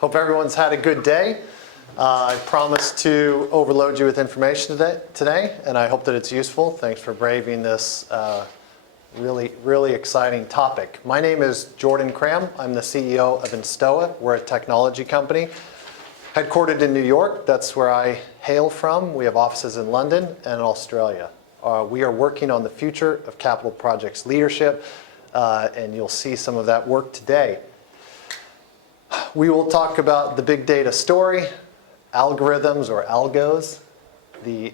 Hope everyone's had a good day. I promised to overload you with information today, and I hope that it's useful. Thanks for braving this really exciting topic. My name is Jordan Cram. I'm the CEO of Enstoa. We're a technology company headquartered in New York. That's where I hail from. We have offices in London and Australia. We are working on the future of capital projects leadership, and you'll see some of that work today. We will talk about the big data story, algorithms or algos,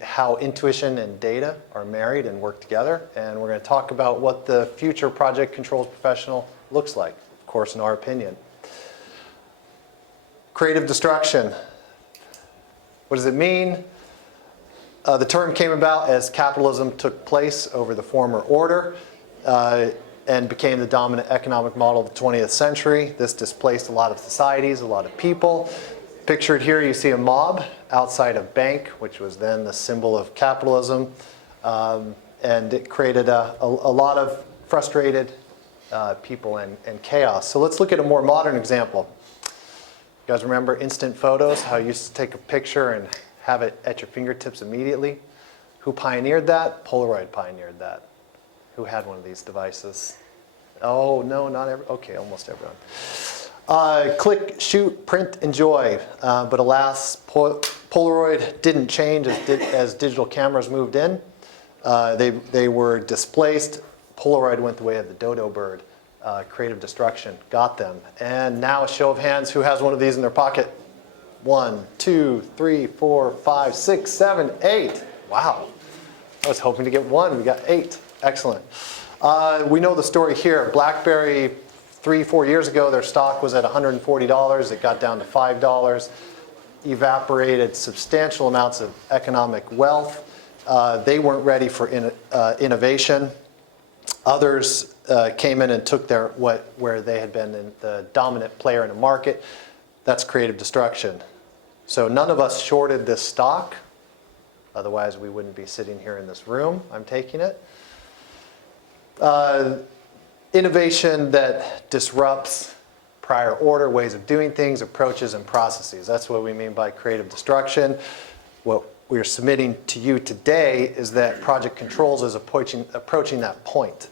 how intuition and data are married and work together, and we're going to talk about what the future project controls professional looks like, of course, in our opinion. Creative destruction. What does it mean? The term came about as capitalism took place over the former order and became the dominant economic model of the 20th century. This displaced a lot of societies, a lot of people. Pictured here, you see a mob outside a bank, which was then the symbol of capitalism. And it created a lot of frustrated people and chaos. So let's look at a more modern example. You guys remember instant photos, how you used to take a picture and have it at your fingertips immediately? Who pioneered that? Polaroid pioneered that. Who had one of these devices? Oh, no, not every. Okay, almost everyone. Click, shoot, print, enjoy. But alas, Polaroid didn't change as digital cameras moved in. They were displaced. Polaroid went the way of the dodo bird. Creative destruction got them. And now a show of hands, who has one of these in their pocket? 1, 2, 3, 4, 5, 6, 7, 8. Wow. I was hoping to get 1. We got 8. Excellent. We know the story here. BlackBerry, 3-4 years ago, their stock was at $140. It got down to $5. Evaporated substantial amounts of economic wealth. They weren't ready for innovation. Others came in and took where they had been the dominant player in the market. That's creative destruction. So none of us shorted this stock. Otherwise, we wouldn't be sitting here in this room. I'm taking it. Innovation that disrupts prior order, ways of doing things, approaches, and processes. That's what we mean by creative destruction. What we're submitting to you today is that project controls is approaching that point.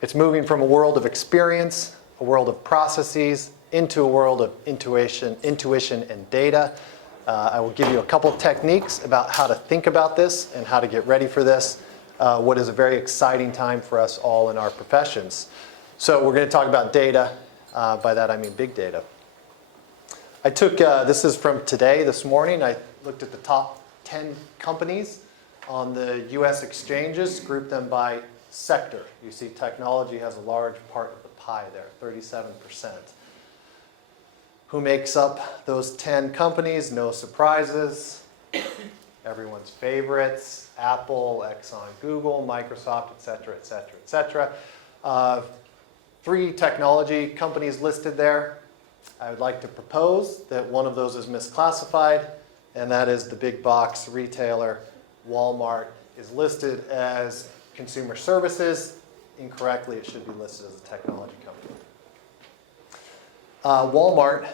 It's moving from a world of experience, a world of processes, into a world of intuition and data. I will give you a couple techniques about how to think about this and how to get ready for this. What is a very exciting time for us all in our professions. So we're going to talk about data. By that I mean big data. I took, this is from today, this morning. I looked at the top 10 companies on the US exchanges, grouped them by sector. You see technology has a large part of the pie there, 37%. Who makes up those 10 companies? No surprises. Everyone's favorites. Apple, Exxon, Google, Microsoft, et cetera, et cetera, et cetera. 3 technology companies listed there. I would like to propose that one of those is misclassified, and that is the big box retailer Walmart is listed as consumer services. Incorrectly, it should be listed as a technology company. Walmart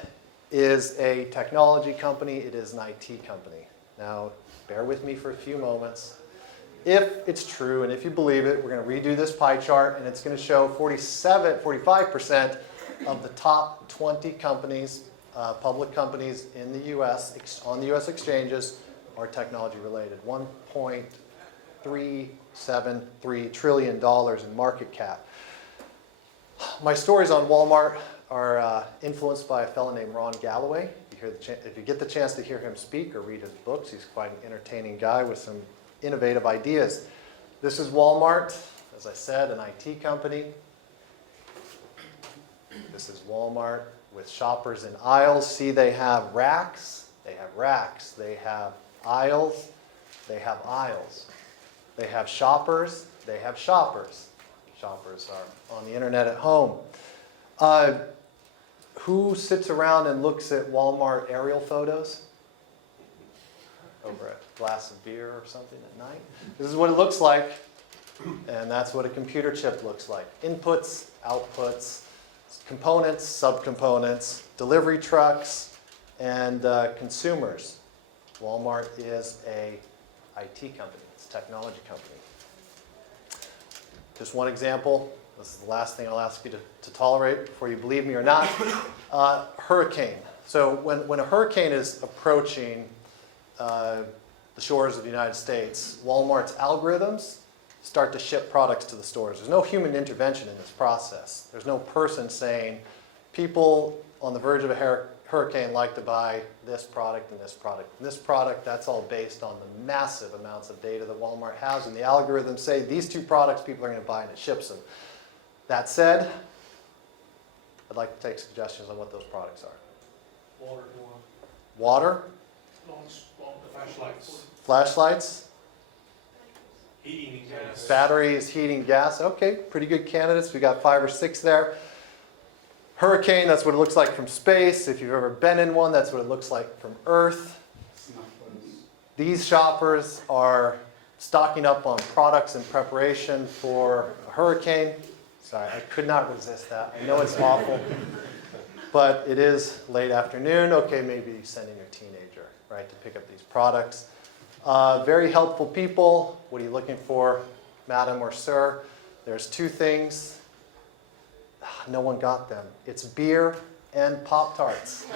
is a technology company. It is an IT company. Now, bear with me for a few moments. If it's true, and if you believe it, we're going to redo this pie chart, and it's going to show 45% of the top 20 companies, public companies in the US, on the US exchanges, are technology related. $1.373 trillion in market cap. My stories on Walmart are influenced by a fellow named Ron Galloway. If you get the chance to hear him speak or read his books, he's quite an entertaining guy with some innovative ideas. This is Walmart, as I said, an IT company. This is Walmart with shoppers in aisles. See, they have racks. They have racks. They have aisles. They have aisles. They have shoppers. They have shoppers. Shoppers are on the internet at home. Who sits around and looks at Walmart aerial photos? Over a glass of beer or something at night. This is what it looks like, and that's what a computer chip looks like. Inputs, outputs, components, subcomponents, delivery trucks, and consumers. Walmart is a IT company. It's a technology company. Just one example. This is the last thing I'll ask you to tolerate before you believe me or not. Hurricane. So when a hurricane is approaching the shores of the United States, Walmart's algorithms start to ship products to the stores. There's no human intervention in this process. There's no person saying, people on the verge of a hurricane like to buy this product and this product and this product. That's all based on the massive amounts of data that Walmart has, and the algorithms say these two products people are going to buy, and it ships them. That said, I'd like to take suggestions on what those products are. Water. Water? Flashlights. Flashlights? Heating and gas. Batteries, heating, gas. Okay, pretty good candidates. We got 5 or 6 there. Hurricane, that's what it looks like from space. If you've ever been in one, that's what it looks like from Earth. These shoppers are stocking up on products in preparation for a hurricane. Sorry, I could not resist that. I know it's awful, but it is late afternoon. Okay, maybe sending your teenager, right, to pick up these products. Very helpful people. What are you looking for, madam or sir? There's 2 things. No one got them. It's beer and Pop-Tarts.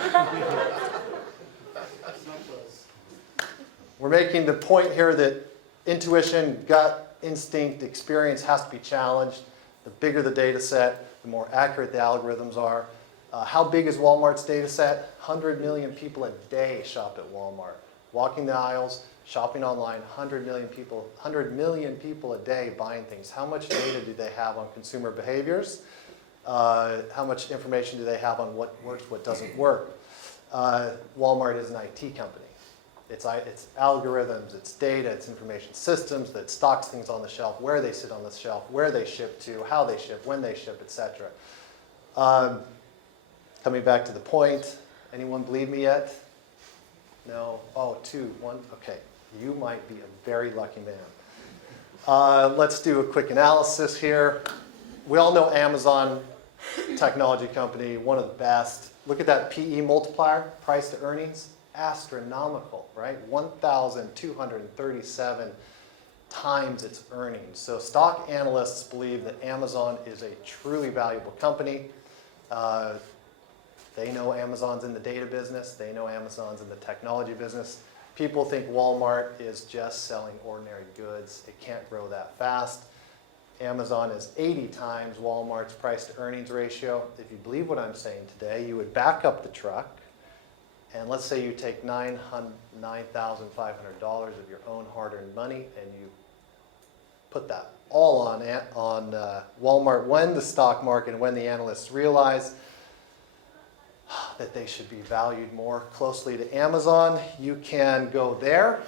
We're making the point here that intuition, gut, instinct, experience has to be challenged. The bigger the data set, the more accurate the algorithms are. How big is Walmart's data set? 100 million people a day shop at Walmart. Walking the aisles, shopping online, 100 million people a day buying things. How much data do they have on consumer behaviors? How much information do they have on what works, what doesn't work? Walmart is an IT company. It's algorithms, it's data, it's information systems that stocks things on the shelf, where they sit on the shelf, where they ship to, how they ship, when they ship, etc. Coming back to the point, anyone believe me yet? No? Oh, 2, 1, okay. You might be a very lucky man. Let's do a quick analysis here. We all know Amazon, technology company, one of the best. Look at that PE multiplier, price to earnings, astronomical, right? 1,237 times its earnings. So stock analysts believe that Amazon is a truly valuable company. They know Amazon's in the data business. They know Amazon's in the technology business. People think Walmart is just selling ordinary goods. It can't grow that fast. Amazon is 80 times Walmart's price to earnings ratio. If you believe what I'm saying today, you would back up the truck, and let's say you take $9,500 of your own hard-earned money and you put that all on Walmart when the stock market and when the analysts realize that they should be valued more closely to Amazon. You can go there.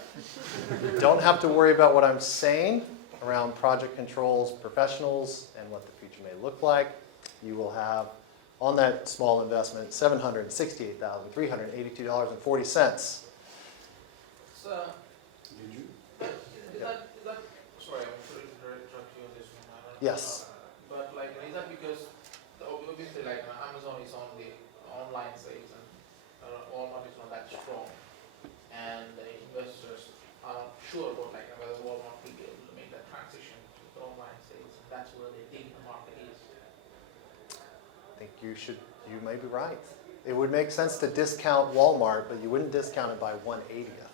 You don't have to worry about what I'm saying around project controls, professionals, and what the future may look like. You will have, on that small investment, $768,382.40. So, is that, sorry, I'm sorry to interrupt you on this one. Yes. But like, is that because, obviously, like Amazon is on the online sales and Walmart is not that strong, and the investors are not sure about like whether Walmart will be able to make that transition to the online sales, and that's where they think the market is. I think you may be right. It would make sense to discount Walmart, but you wouldn't discount it by 1/80th.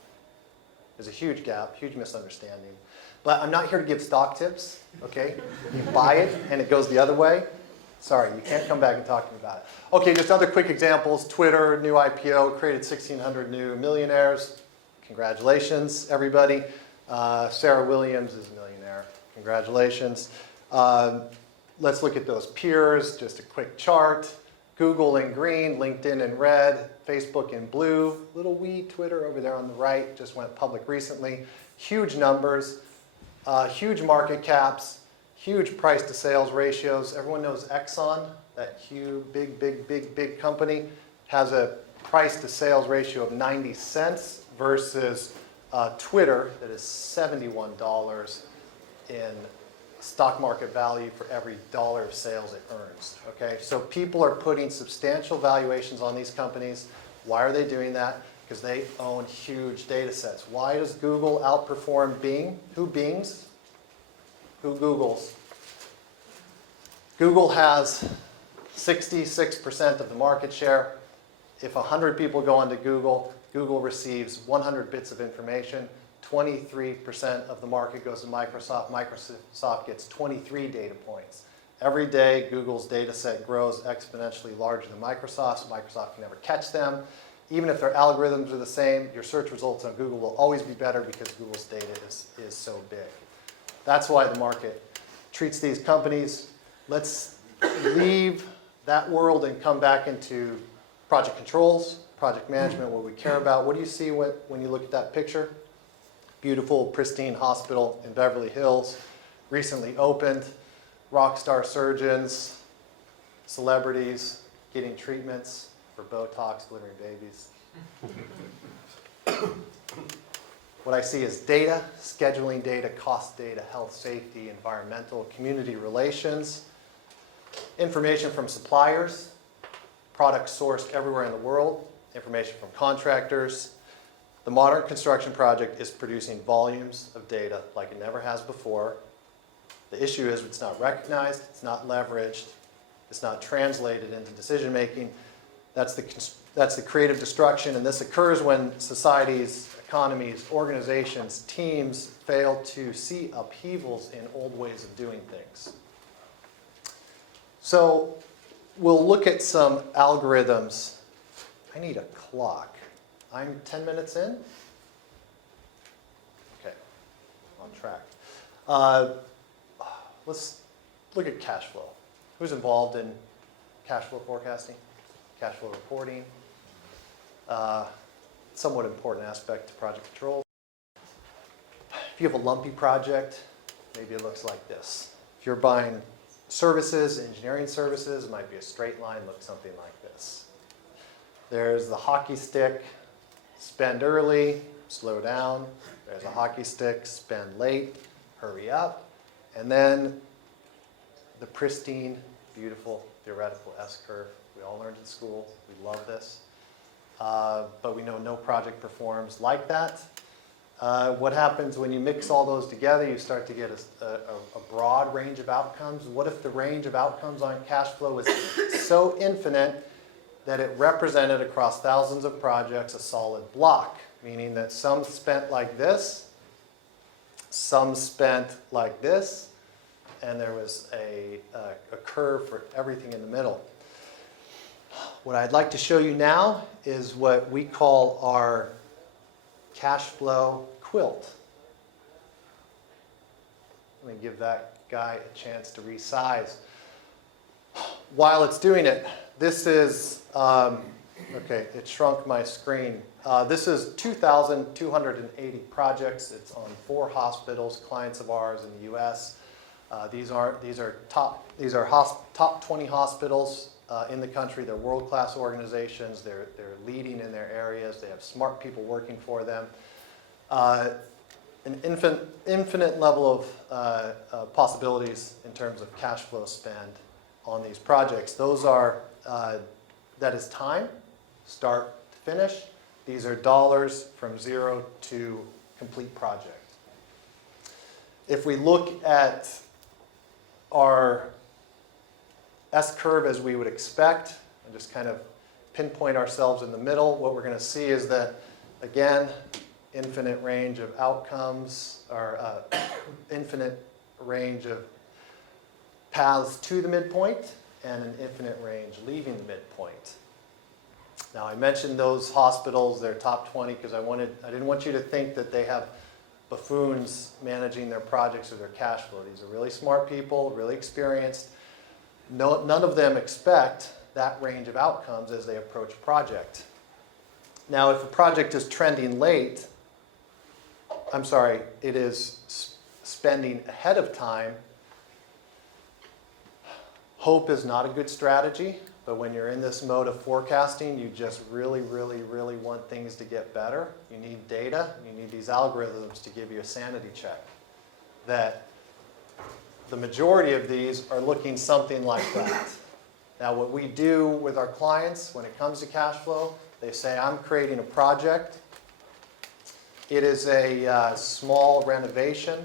There's a huge gap, huge misunderstanding. But I'm not here to give stock tips, okay? You buy it and it goes the other way. Sorry, you can't come back and talk to me about it. Okay, just other quick examples. Twitter, new IPO, created 1,600 new millionaires. Congratulations, everybody. Sarah Williams is a millionaire. Congratulations. Let's look at those peers, just a quick chart. Google in green, LinkedIn in red, Facebook in blue. Little wee Twitter over there on the right, just went public recently. Huge numbers, huge market caps, huge price to sales ratios. Everyone knows Exxon, that huge, big company, has a price to sales ratio of 90 cents versus Twitter that is $71 in stock market value for every dollar of sales it earns. Okay, so people are putting substantial valuations on these companies. Why are they doing that? Because they own huge data sets. Why does Google outperform Bing? Who Bings? Who Googles? Google has 66% of the market share. If 100 people go onto Google, Google receives 100 bits of information. 23% of the market goes to Microsoft. Microsoft gets 23 data points. Every day, Google's data set grows exponentially larger than Microsoft's. Microsoft can never catch them. Even if their algorithms are the same, your search results on Google will always be better because Google's data is so big. That's why the market treats these companies. Let's leave that world and come back into project controls, project management, what we care about. What do you see when you look at that picture? Beautiful, pristine hospital in Beverly Hills, recently opened, rock star surgeons, celebrities getting treatments for Botox, delivering babies. What I see is data, scheduling data, cost data, health, safety, environmental, community relations, information from suppliers, products sourced everywhere in the world, information from contractors. The modern construction project is producing volumes of data like it never has before. The issue is it's not recognized, it's not leveraged, it's not translated into decision making. That's the creative destruction, and this occurs when societies, economies, organizations, teams fail to see upheavals in old ways of doing things. So we'll look at some algorithms. I need a clock. I'm 10 minutes in? Okay, on track. Let's look at cash flow. Who's involved in cash flow forecasting, cash flow reporting? Somewhat important aspect to project control. If you have a lumpy project, maybe it looks like this. If you're buying services, engineering services, it might be a straight line, looks something like this. There's the hockey stick, spend early, slow down. There's a hockey stick, spend late, hurry up. And then the pristine, beautiful, theoretical S-curve. We all learned in school. We love this. But we know no project performs like that. What happens when you mix all those together? You start to get a broad range of outcomes. What if the range of outcomes on cash flow is so infinite that it represented across thousands of projects a solid block, meaning that some spent like this, some spent like this, and there was a curve for everything in the middle. What I'd like to show you now is what we call our cash flow quilt. Let me give that guy a chance to resize. While it's doing it, this is, okay, it shrunk my screen. This is 2,280 projects. It's on 4 hospitals, clients of ours in the US. These are top 20 hospitals in the country. They're world-class organizations. They're leading in their areas. They have smart people working for them. An infinite level of possibilities in terms of cash flow spend on these projects. Those are, that is time, start to finish. These are dollars from zero to complete project. If we look at our S-curve as we would expect, and just kind of pinpoint ourselves in the middle, what we're going to see is that, again, infinite range of outcomes, or infinite range of paths to the midpoint, and an infinite range leaving the midpoint. Now, I mentioned those hospitals, they're top 20, because I didn't want you to think that they have buffoons managing their projects or their cash flow. These are really smart people, really experienced. None of them expect that range of outcomes as they approach a project. Now, if a project is trending late, it is spending ahead of time, hope is not a good strategy, but when you're in this mode of forecasting, you just really, really, really want things to get better. You need data, you need these algorithms to give you a sanity check that the majority of these are looking something like that. Now, what we do with our clients when it comes to cash flow, they say, I'm creating a project. It is a small renovation.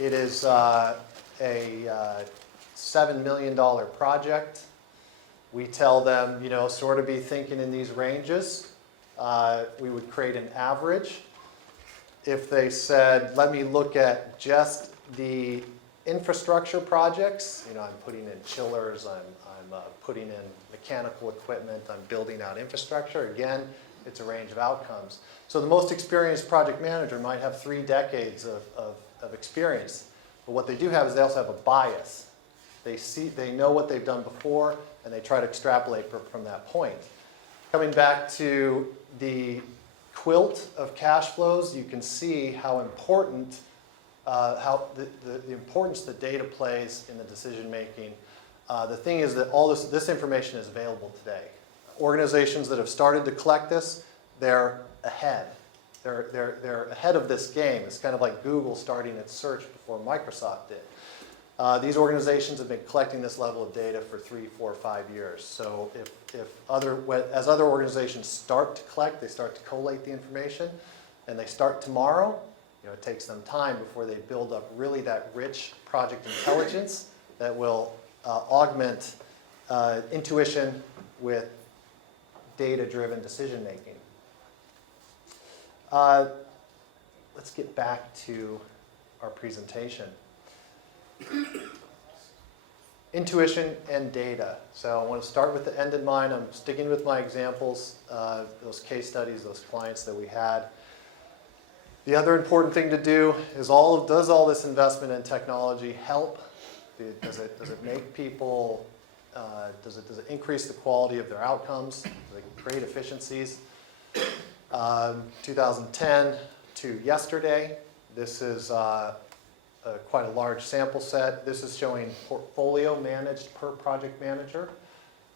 It is a $7 million project. We tell them, you know, sort of be thinking in these ranges. We would create an average. If they said, let me look at just the infrastructure projects, you know, I'm putting in chillers, I'm putting in mechanical equipment, I'm building out infrastructure, again, it's a range of outcomes. So the most experienced project manager might have 3 decades of experience, but what they do have is they also have a bias. They know what they've done before, and they try to extrapolate from that point. Coming back to the quilt of cash flows, you can see how important, the importance the data plays in the decision making. The thing is that all this information is available today. Organizations that have started to collect this, they're ahead. They're ahead of this game. It's kind of like Google starting its search before Microsoft did. These organizations have been collecting this level of data for 3, 4, 5 years. So as other organizations start to collect, they start to collate the information, and they start tomorrow, you know, it takes them time before they build up really that rich project intelligence that will augment intuition with data-driven decision making. Let's get back to our presentation. Intuition and data. So I want to start with the end in mind. I'm sticking with my examples, those case studies, those clients that we had. The other important thing to do is does all this investment in technology help? Does it make people, does it increase the quality of their outcomes? Does it create efficiencies? 2010 to yesterday, this is quite a large sample set. This is showing portfolio managed per project manager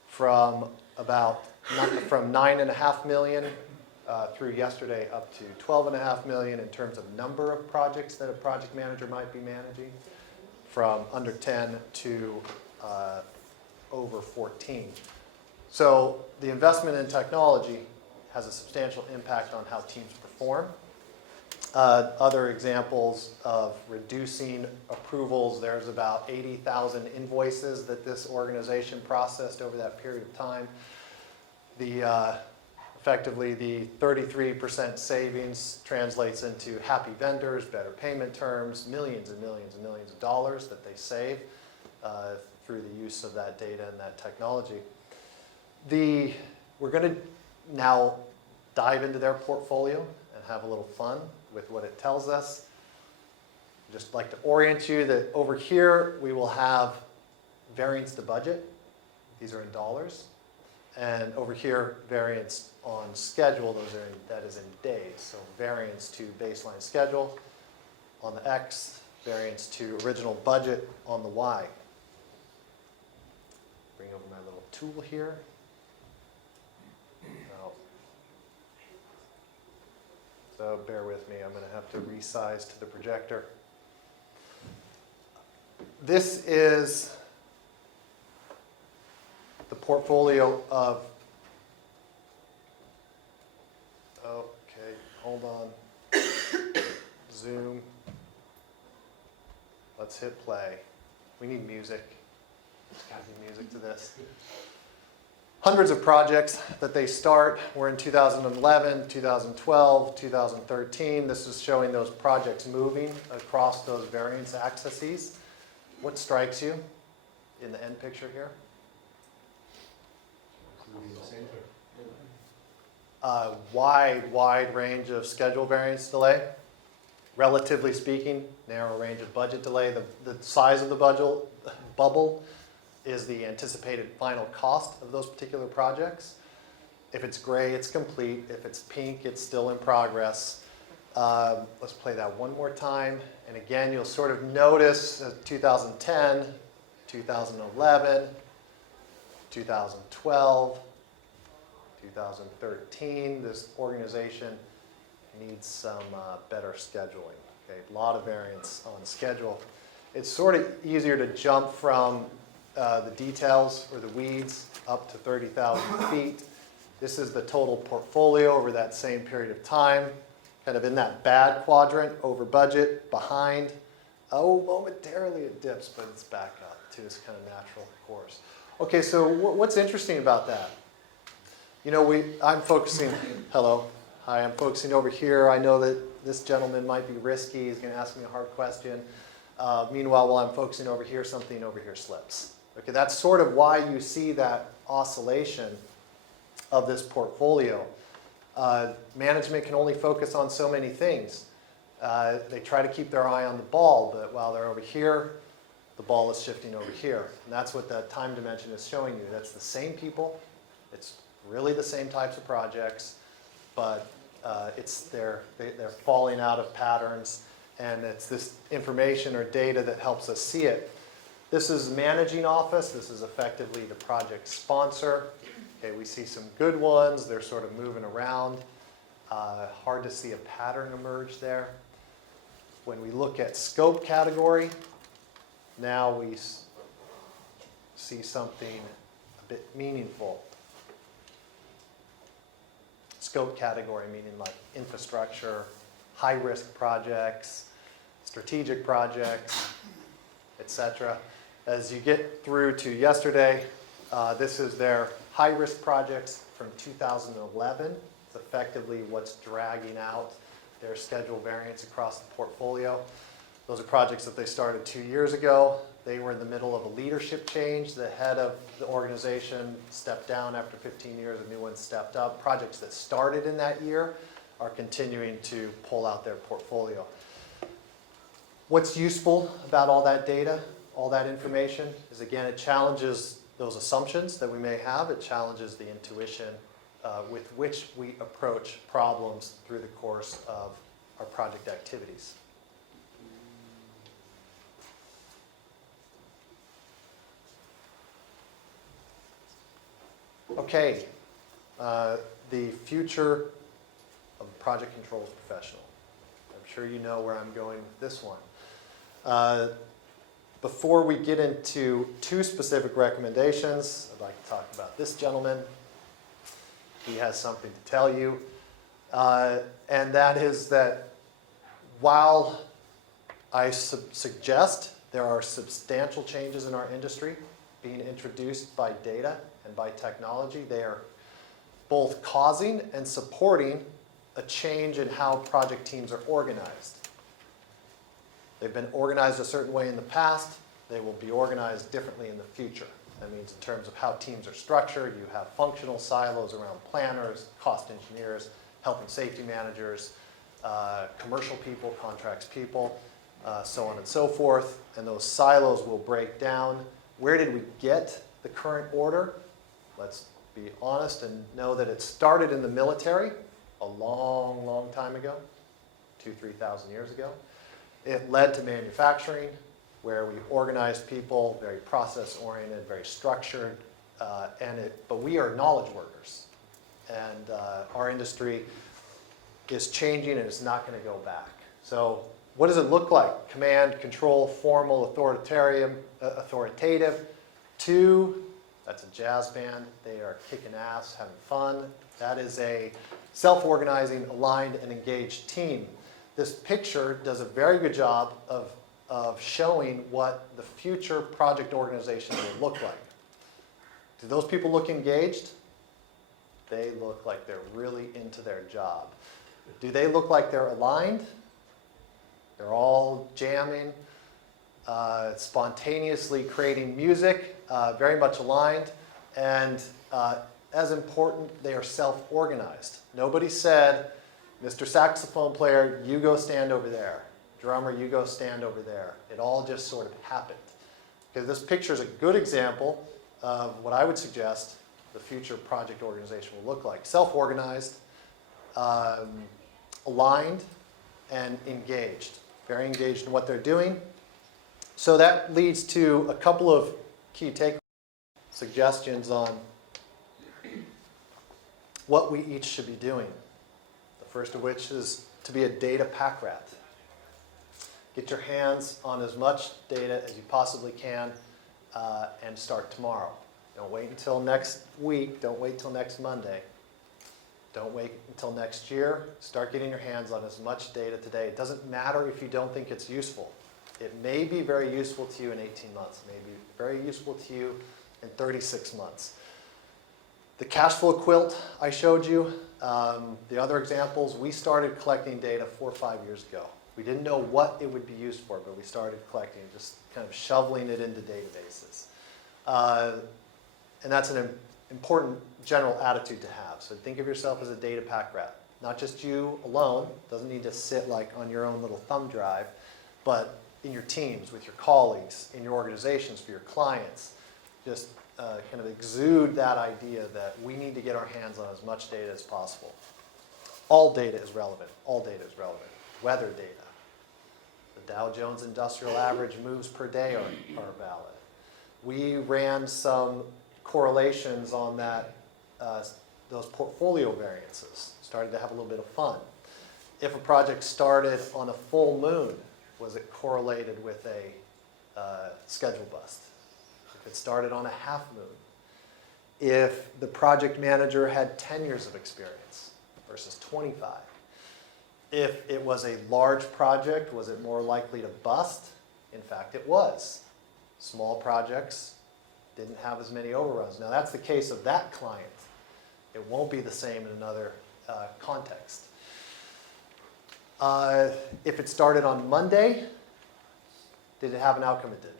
from from 9.5 million through yesterday up to 12.5 million in terms of number of projects that a project manager might be managing, from under 10 to over 14. So the investment in technology has a substantial impact on how teams perform. Other examples of reducing approvals, there's about 80,000 invoices that this organization processed over that period of time. Effectively, the 33% savings translates into happy vendors, better payment terms, millions and millions and millions of dollars that they save through the use of that data and that technology. We're going to now dive into their portfolio and have a little fun with what it tells us. I'd just like to orient you that over here we will have variance to budget. These are in dollars. And over here, variance on schedule, that is in days. So variance to baseline schedule on the X, variance to original budget on the Y. Bring over my little tool here. So bear with me, I'm going to have to resize to the projector. This is the portfolio of, okay, hold on, Zoom. Let's hit play. We need music. There's got to be music to this. Hundreds of projects that they start were in 2011, 2012, 2013. This is showing those projects moving across those variance axes. What strikes you in the end picture here? Wide range of schedule variance delay. Relatively speaking, narrow range of budget delay. The size of the bubble is the anticipated final cost of those particular projects. If it's gray, it's complete. If it's pink, it's still in progress. Let's play that one more time. And again, you'll sort of notice 2010, 2011, 2012, 2013. This organization needs some better scheduling. Okay, a lot of variance on schedule. it's sort of easier to jump from the details or the weeds up to 30,000 feet. This is the total portfolio over that same period of time, kind of in that bad quadrant, over budget, behind. Oh, momentarily it dips, but it's back up too. It's kind of natural course. Okay, so what's interesting about that? You know, I'm focusing, hello, hi, I'm focusing over here. I know that this gentleman might be risky. He's going to ask me a hard question. Meanwhile, while I'm focusing over here, something over here slips. Okay, that's sort of why you see that oscillation of this portfolio. Management can only focus on so many things. They try to keep their eye on the ball, but while they're over here, the ball is shifting over here. And that's what that time dimension is showing you. That's the same people. It's really the same types of projects, but they're falling out of patterns, and it's this information or data that helps us see it. This is managing office. This is effectively the project sponsor. Okay, we see some good ones. They're sort of moving around. Hard to see a pattern emerge there. When we look at scope category, now we see something a bit meaningful. Scope category meaning like infrastructure, high-risk projects, strategic projects, etc. As you get through to yesterday, this is their high-risk projects from 2011. It's effectively what's dragging out their schedule variance across the portfolio. Those are projects that they started 2 years ago. They were in the middle of a leadership change. The head of the organization stepped down after 15 years. A new one stepped up. Projects that started in that year are continuing to pull out their portfolio. What's useful about all that data, all that information, is again, it challenges those assumptions that we may have. It challenges the intuition with which we approach problems through the course of our project activities. Okay, the future of the project controls professional. I'm sure you know where I'm going with this one. Before we get into two specific recommendations, I'd like to talk about this gentleman. He has something to tell you, and that is that while I suggest there are substantial changes in our industry being introduced by data and by technology, they are both causing and supporting a change in how project teams are organized. They've been organized a certain way in the past. They will be organized differently in the future. That means in terms of how teams are structured, you have functional silos around planners, cost engineers, health and safety managers, commercial people, contracts people, so on and so forth. And those silos will break down. Where did we get the current order? Let's be honest and know that it started in the military a long, long time ago, 2,000-3,000 years ago. It led to manufacturing, where we organized people, very process-oriented, very structured, but we are knowledge workers. And our industry is changing and it's not going to go back. So what does it look like? Command, control, formal, authoritative. Two, that's a jazz band. They are kicking ass, having fun. That is a self-organizing, aligned, and engaged team. This picture does a very good job of showing what the future project organization will look like. Do those people look engaged? They look like they're really into their job. Do they look like they're aligned? They're all jamming, spontaneously creating music, very much aligned, and as important, they are self-organized. Nobody said, Mr. Saxophone player, you go stand over there. Drummer, you go stand over there. It all just sort of happened. Okay, this picture is a good example of what I would suggest the future project organization will look like. Self-organized, aligned, and engaged. Very engaged in what they're doing. So that leads to a couple of key takeaways, suggestions on what we each should be doing. The first of which is to be a data pack rat. Get your hands on as much data as you possibly can and start tomorrow. Don't wait until next week. Don't wait until next Monday. Don't wait until next year. Start getting your hands on as much data today. It doesn't matter if you don't think it's useful. It may be very useful to you in 18 months. It may be very useful to you in 36 months. The cash flow quilt I showed you, the other examples, we started collecting data 4 or 5 years ago. We didn't know what it would be used for, but we started collecting, just kind of shoveling it into databases. And that's an important general attitude to have. So think of yourself as a data pack rat. Not just you alone, doesn't need to sit like on your own little thumb drive, but in your teams, with your colleagues, in your organizations, for your clients. Just kind of exude that idea that we need to get our hands on as much data as possible. All data is relevant. All data is relevant. Weather data. The Dow Jones Industrial Average moves per day are valid. We ran some correlations on that, those portfolio variances. Started to have a little bit of fun. If a project started on a full moon, was it correlated with a schedule bust? If it started on a half moon? If the project manager had 10 years of experience versus 25? If it was a large project, was it more likely to bust? In fact, it was. Small projects didn't have as many overruns. Now that's the case of that client. It won't be the same in another context. If it started on Monday, did it have an outcome? It did.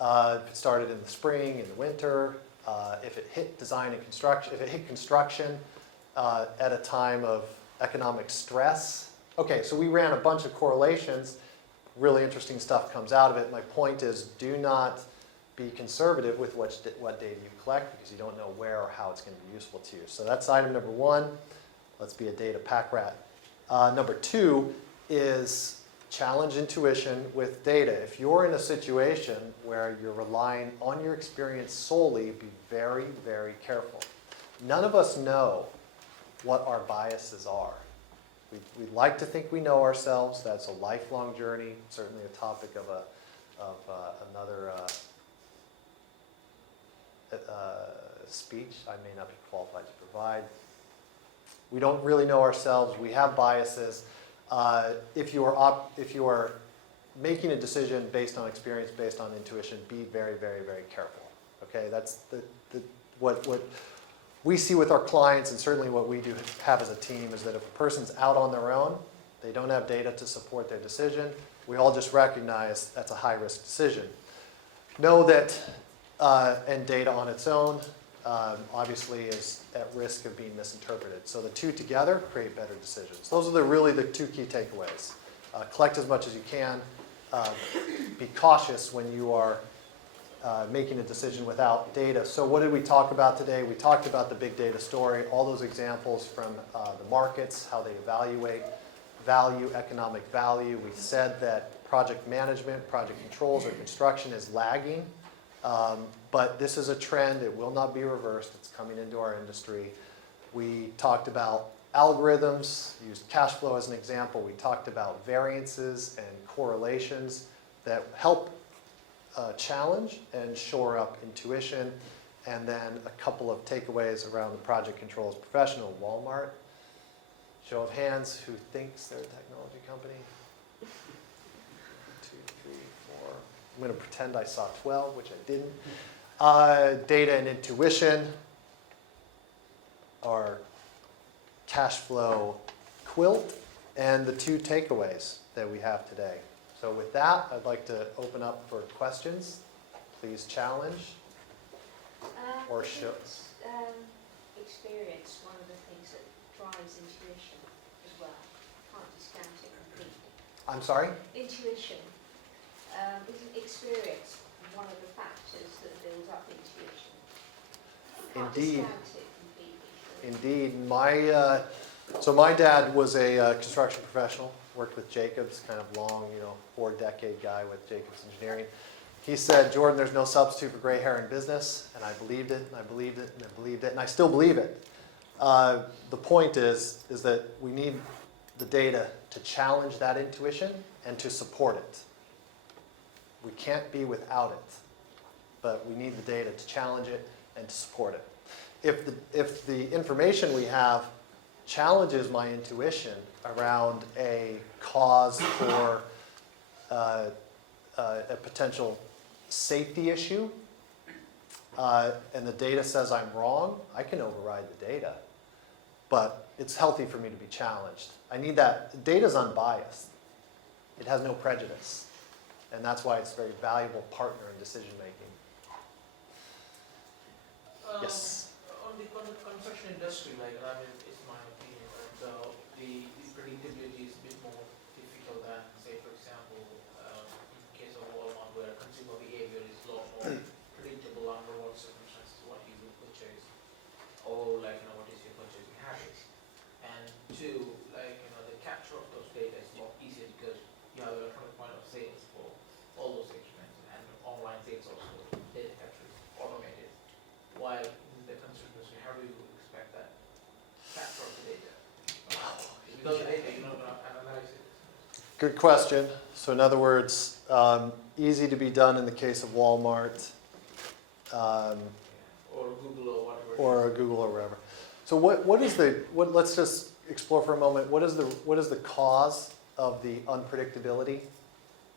If it started in the spring, in the winter, if it hit design and construction, if it hit construction at a time of economic stress. Okay, so we ran a bunch of correlations. Really interesting stuff comes out of it. My point is, do not be conservative with what data you collect, because you don't know where or how it's going to be useful to you. So that's item number one. Let's be a data pack rat. Number two is challenge intuition with data. If you're in a situation where you're relying on your experience solely, be very, very careful. None of us know what our biases are. We like to think we know ourselves. That's a lifelong journey, certainly a topic of another speech I may not be qualified to provide. We don't really know ourselves. We have biases. If you are making a decision based on experience, based on intuition, be very, very, very careful. Okay, that's what we see with our clients, and certainly what we do have as a team, is that if a person's out on their own, they don't have data to support their decision, we all just recognize that's a high-risk decision. Know that, and data on its own, obviously is at risk of being misinterpreted. So the two together create better decisions. Those are really the two key takeaways. Collect as much as you can. Be cautious when you are making a decision without data. So what did we talk about today? We talked about the big data story, all those examples from the markets, how they evaluate value, economic value. We said that project management, project controls, or construction is lagging. But this is a trend. It will not be reversed. It's coming into our industry. We talked about algorithms, used cash flow as an example. We talked about variances and correlations that help challenge and shore up intuition. And then a couple of takeaways around the project controls professional. Walmart, show of hands, who thinks they're a technology company? 1, 2, 3, 4. I'm going to pretend I saw 12, which I didn't. Data and intuition, our cash flow quilt, and the two takeaways that we have today. So with that, I'd like to open up for questions. Please challenge or show. Experience, one of the things that drives intuition as well. Can't discount it completely. I'm sorry? Intuition. Isn't experience one of the factors that builds up intuition? Can't Indeed. discount it completely. Indeed. So my dad was a construction professional, worked with Jacobs, kind of long, 4-decade guy with Jacobs Engineering. He said, Jordan, there's no substitute for gray hair in business, and I believed it, and I believed it, and I believed it, and I still believe it. The point is that we need the data to challenge that intuition and to support it. We can't be without it, but we need the data to challenge it and to support it. If the information we have challenges my intuition around a cause for a potential safety issue, and the data says I'm wrong, I can override the data. But it's healthy for me to be challenged. I need that. Data's unbiased. It has no prejudice. And that's why it's a very valuable partner in decision making. Yes? On the construction industry, like, I mean, it's my opinion, right? The predictability is a bit more difficult than, say, for example, in the case of Walmart, where consumer behavior is a lot more predictable under what circumstances, what you would purchase, or like, what is your purchasing habits. And two, like, the capture of those data is a lot easier because you have an electronic point of sales for all those segments, and online sales also, data capture is automated. While in the consumer industry, how do you expect that capture of the data? Without the data, you're not going to analyze it. Good question. So in other words, easy to be done in the case of Walmart. Or Google or whatever. Or Google or wherever. So let's just explore for a moment, what is the cause of the unpredictability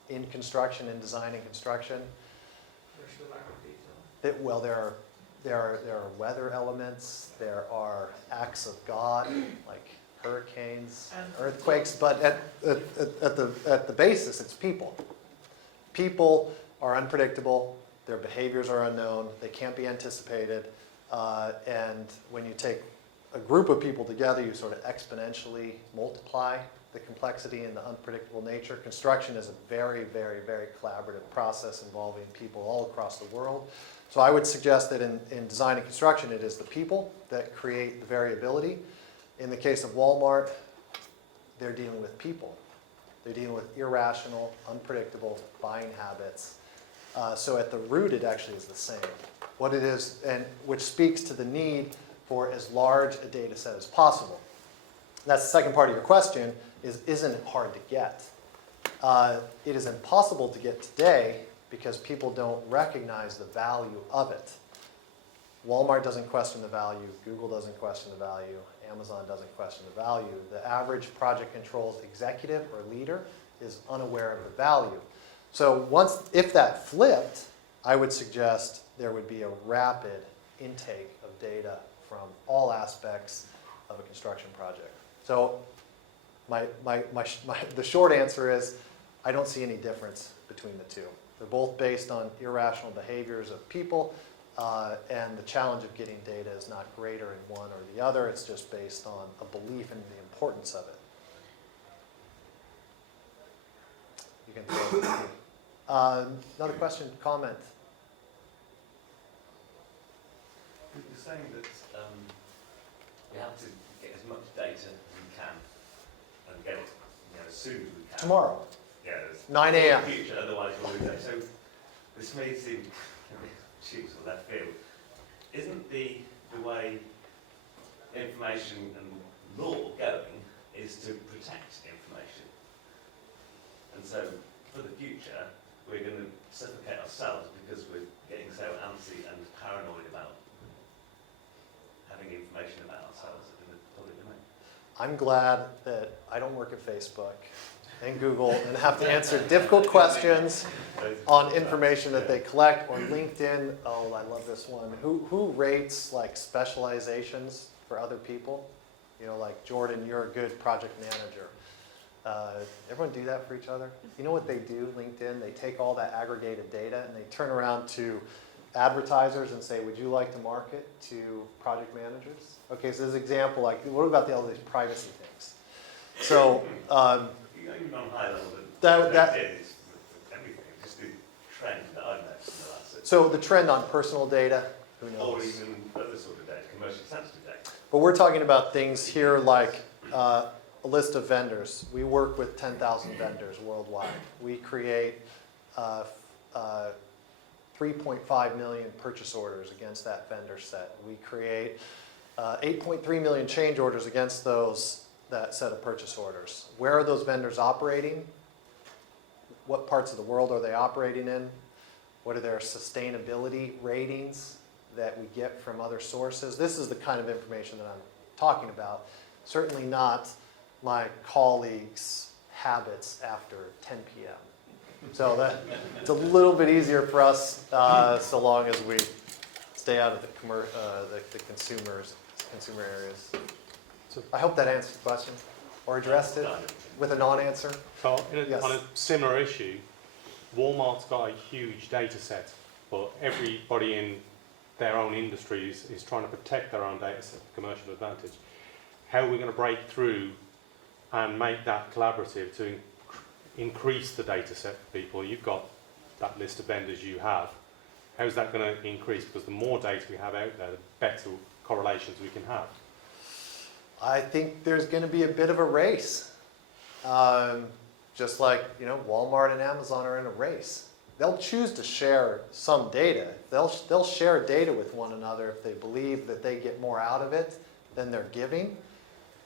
in construction, in design and construction? There's the lack of data. Well, there are weather elements, there are acts of God, like hurricanes, And earthquakes, but at the basis, it's people. People are unpredictable, their behaviors are unknown, they can't be anticipated, and when you take a group of people together, you sort of exponentially multiply the complexity and the unpredictable nature. Construction is a very, very, very collaborative process involving people all across the world. So I would suggest that in design and construction, it is the people that create the variability. In the case of Walmart, they're dealing with people. They're dealing with irrational, unpredictable buying habits. So at the root, it actually is the same. What it is, and which speaks to the need for as large a data set as possible. That's the second part of your question, isn't it hard to get? It is impossible to get today because people don't recognize the value of it. Walmart doesn't question the value, Google doesn't question the value, Amazon doesn't question the value. The average project controls executive or leader is unaware of the value. So if that flipped, I would suggest there would be a rapid intake of data from all aspects of a construction project. So the short answer is I don't see any difference between the two. They're both based on irrational behaviors of people, and the challenge of getting data is not greater in one or the other. It's just based on a belief in the importance of it. You can throw it. Another question, comment? You're saying that we have to get as much data as we can and get it as soon as we can. Tomorrow, Yeah, 9 a.m. in the future, otherwise we'll lose it. So this may seem shoots or left field. Isn't the way information and law going is to protect information? And so for the future, we're going to suffocate ourselves because we're getting so antsy and paranoid about having information about ourselves in the public domain. I'm glad that I don't work at Facebook and Google and have to answer difficult questions on information that they collect, or LinkedIn. Oh, I love this one. Who rates like specializations for other people? You know, like Jordan, you're a good project manager. Everyone do that for each other? You know what they do, LinkedIn? They take all that aggregated data and they turn around to advertisers and say, would you like to market to project managers? Okay, so this example, like, what about all these privacy things? So, Even on high level, that is everything, just the trend that I've noticed in the last 6 so the trend on personal data, who or knows? even other sort of data, commercially sensitive data. But we're talking about things here like a list of vendors. We work with 10,000 vendors worldwide. We create 3.5 million purchase orders against that vendor set. We create 8.3 million change orders against those that set of purchase orders. Where are those vendors operating? What parts of the world are they operating in? What are their sustainability ratings that we get from other sources? This is the kind of information that I'm talking about. Certainly not my colleagues' habits after 10 p.m. So that it's a little bit easier for us so long as we stay out of the consumer areas. So I hope that answered the question or addressed it with a non-answer. So Yes. on a similar issue, Walmart's got a huge data set, but everybody in their own industries is trying to protect their own data set for commercial advantage. How are we going to break through and make that collaborative to increase the data set for people? You've got that list of vendors you have. How's that going to increase? Because the more data we have out there, the better correlations we can have. I think there's going to be a bit of a race. Just like, Walmart and Amazon are in a race. They'll choose to share some data. They'll share data with one another if they believe that they get more out of it than they're giving.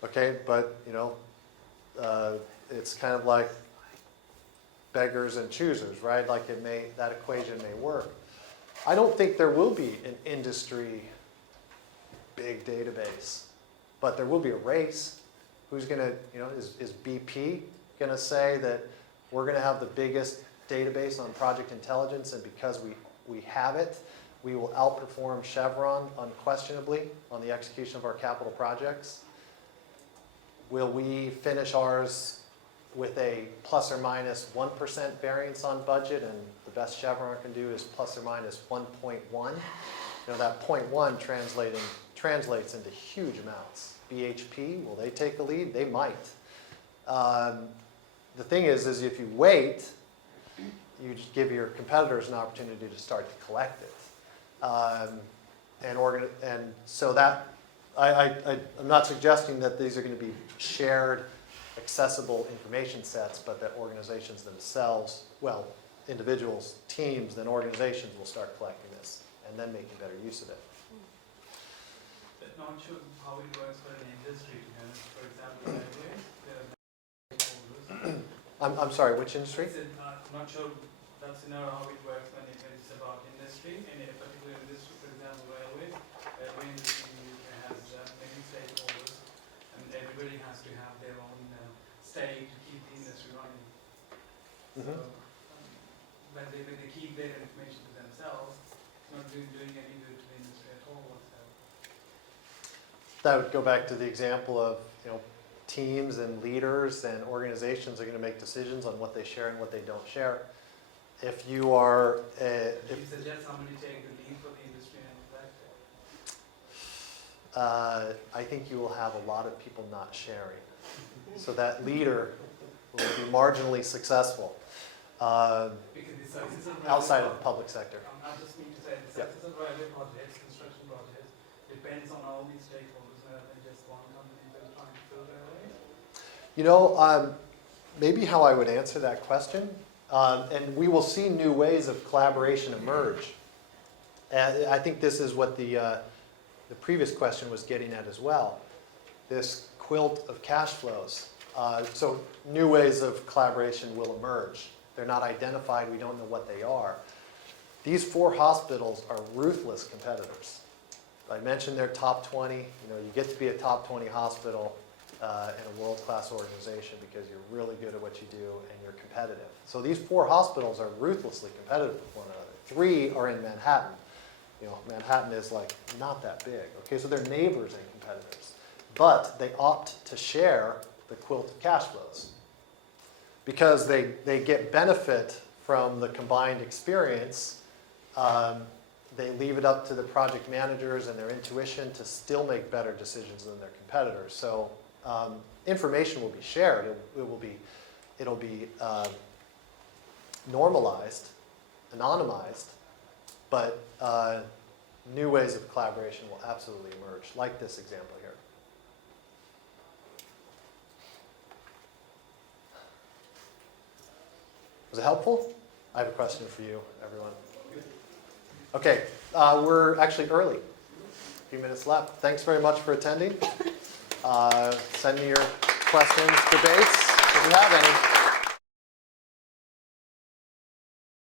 Okay, but it's kind of like beggars and choosers, right? Like that equation may work. I don't think there will be an industry big database, but there will be a race. Who's going to, is BP going to say that we're going to have the biggest database on project intelligence, and because we have it, we will outperform Chevron unquestionably on the execution of our capital projects? Will we finish ours with a plus or minus 1% variance on budget, and the best Chevron can do is plus or minus 1.1? That 0.1 translates into huge amounts. BHP, will they take a lead? They might. The thing is if you wait, you just give your competitors an opportunity to start to collect it. And so that, I'm not suggesting that these are going to be shared, accessible information sets, but that organizations themselves, well, individuals, teams, then organizations will start collecting this and then making better use of it. But not sure how it works for an industry. For example, railways, there are stakeholders. I'm sorry, which industry? I'm not sure that's how it works when it's about industry. In a particular industry, for example, railway industry in the UK has many stakeholders, and everybody has to have their own stake to keep the industry running. So when they keep their information to themselves, it's not doing any good to the industry at all whatsoever. That would go back to the example of, teams and leaders and organizations are going to make decisions on what they share and what they don't share. If you are, You suggest somebody take the lead for the industry and collect it? I think you will have a lot of people not sharing. So that leader will be marginally successful Because the success of outside of the public sector. I just need to say the success of railway projects, construction projects, depends on all these stakeholders rather than just one company that's trying to build railways. Maybe how I would answer that question, and we will see new ways of collaboration emerge. And I think this is what the previous question was getting at as well. This quilt of cash flows. So new ways of collaboration will emerge. They're not identified, we don't know what they are. These 4 hospitals are ruthless competitors. I mentioned they're top 20. You get to be a top 20 hospital in a world-class organization because you're really good at what you do and you're competitive. So these 4 hospitals are ruthlessly competitive with one another. 3 are in Manhattan. Manhattan is like not that big. Okay, so they're neighbors and competitors. But they opt to share the quilt of cash flows because they get benefit from the combined experience. They leave it up to the project managers and their intuition to still make better decisions than their competitors. So information will be shared. It'll be normalized, anonymized, but new ways of collaboration will absolutely emerge, like this example here. Was it helpful? I have a question for you, everyone. Okay, we're actually early. A few minutes left. Thanks very much for attending. Send me your questions, debates, if you have any.